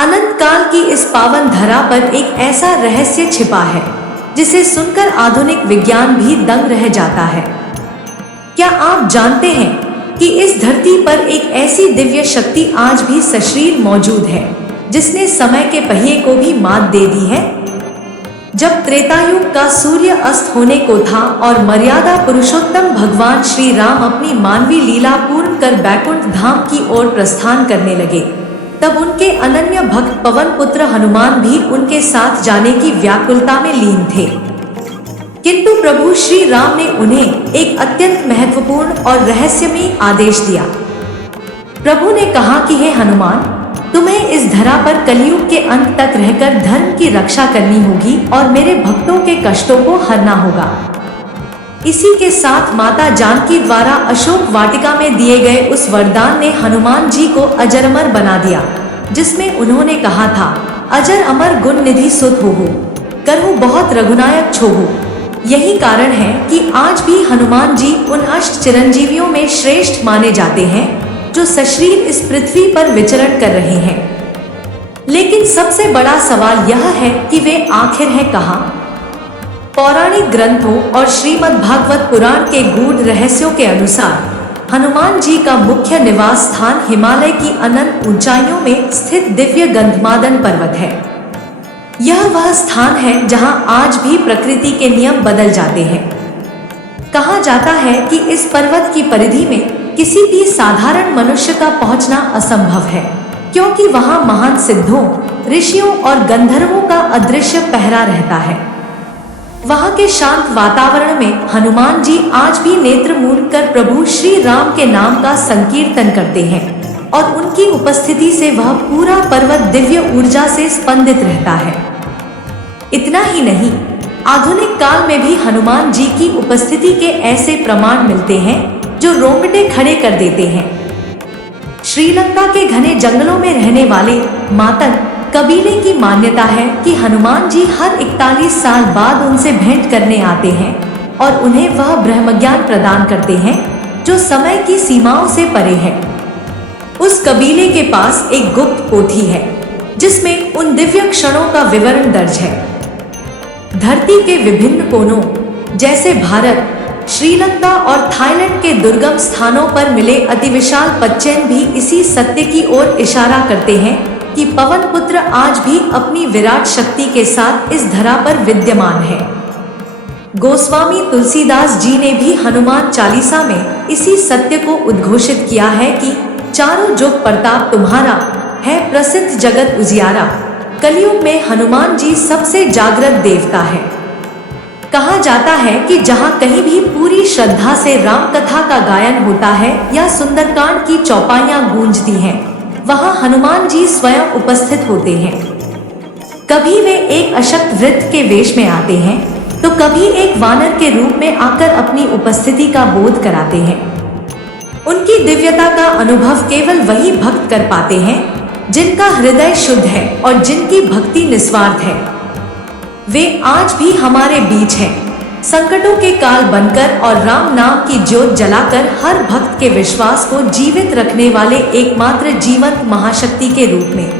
अनंत काल की इस पावन धरा पर एक ऐसा रहस्य छिपा है जिसे सुनकर आधुनिक विज्ञान भी दंग रह जाता है। क्या आप जानते हैं कि इस धरती पर एक ऐसी दिव्य शक्ति आज भी सशरीर मौजूद है जिसने समय के पहिए को भी मात दे दी है। जब त्रेतायुग का सूर्य अस्त होने को था और मर्यादा पुरुषोत्तम भगवान श्री राम अपनी मानवीय लीला पूर्ण कर बैकुंठ धाम की ओर प्रस्थान करने लगे, तब उनके अनन्य भक्त पवन पुत्र हनुमान भी उनके साथ जाने की व्याकुलता में लीन थे। किंतु प्रभु श्री राम ने उन्हें एक अत्यंत महत्वपूर्ण और रहस्यमयी आदेश दिया। प्रभु ने कहा कि हे हनुमान, तुम्हें इस धरा पर कलयुग के अंत तक रहकर धर्म की रक्षा करनी होगी और मेरे भक्तों के कष्टों को हरना होगा। इसी के साथ माता जानकी द्वारा अशोक वाटिका में दिए गए उस वरदान ने हनुमान जी को अजर अमर बना दिया, जिसमें उन्होंने कहा था, अजर अमर गुण निधि सुत हो करहु बहुत रघुनायक छोहु। यही कारण है कि आज भी हनुमान जी उन अष्ट चिरंजीवियों में श्रेष्ठ माने जाते हैं जो सशरीर इस पृथ्वी पर विचरण कर रहे हैं। लेकिन सबसे बड़ा सवाल यह है कि वे आखिर हैं कहाँ? पौराणिक ग्रंथों और श्रीमद् भागवत पुराण के गूढ़ रहस्यों के अनुसार हनुमान जी का मुख्य निवास स्थान हिमालय की अनंत ऊंचाइयों में स्थित दिव्य गंधमादन पर्वत है। यह वह स्थान है जहां आज भी प्रकृति के नियम बदल जाते हैं। कहा जाता है कि इस पर्वत की परिधि में किसी भी साधारण मनुष्य का पहुंचना असंभव है, क्योंकि वहां महान सिद्धों, ऋषियों और गंधर्वों का अदृश्य पहरा रहता है। वहां के शांत वातावरण में हनुमान जी आज भी नेत्र मूंद कर प्रभु श्री राम के नाम का संकीर्तन करते हैं और उनकी उपस्थिति से वह पूरा पर्वत दिव्य ऊर्जा से स्पंदित रहता है। इतना ही नहीं, आधुनिक काल में भी हनुमान जी की उपस्थिति के ऐसे प्रमाण मिलते हैं जो रोंगटे खड़े कर देते हैं। श्रीलंका के घने जंगलों में रहने वाले मातन कबीले की मान्यता है कि हनुमान जी हर 41 साल बाद उनसे भेंट करने आते हैं और उन्हें वह ब्रह्म ज्ञान प्रदान करते हैं जो समय की सीमाओं से परे है। उस कबीले के पास एक गुप्त पोथी है जिसमें उन दिव्य क्षणों का विवरण दर्ज है। धरती के विभिन्न कोनों जैसे भारत, श्रीलंका और थाईलैंड के दुर्गम स्थानों पर मिले अतिविशाल पदचिह्न भी इसी सत्य की ओर इशारा करते हैं कि पवन पुत्र आज भी अपनी विराट शक्ति के साथ इस धरा पर विद्यमान है। गोस्वामी तुलसीदास जी ने भी हनुमान चालीसा में इसी सत्य को उद्घोषित किया है कि चारों जुग प्रताप तुम्हारा है प्रसिद्ध जगत उजियारा। कलयुग में हनुमान जी सबसे जागृत देवता है। कहा जाता है कि जहाँ कहीं भी पूरी श्रद्धा से राम कथा का गायन होता है या सुंदरकांड की चौपाइयाँ गूंजती हैं, वहाँ हनुमान जी स्वयं उपस्थित होते हैं। कभी वे एक अशक्त वृद्ध के वेश में आते हैं तो कभी एक वानर के रूप में आकर अपनी उपस्थिति का बोध कराते हैं। उनकी दिव्यता का अनुभव केवल वही भक्त कर पाते हैं जिनका हृदय शुद्ध है और जिनकी भक्ति निस्वार्थ है। वे आज भी हमारे बीच हैं, संकटों के काल बनकर और राम नाम की ज्योत जलाकर हर भक्त के विश्वास को जीवित रखने वाले एकमात्र जीवंत महाशक्ति के रूप में।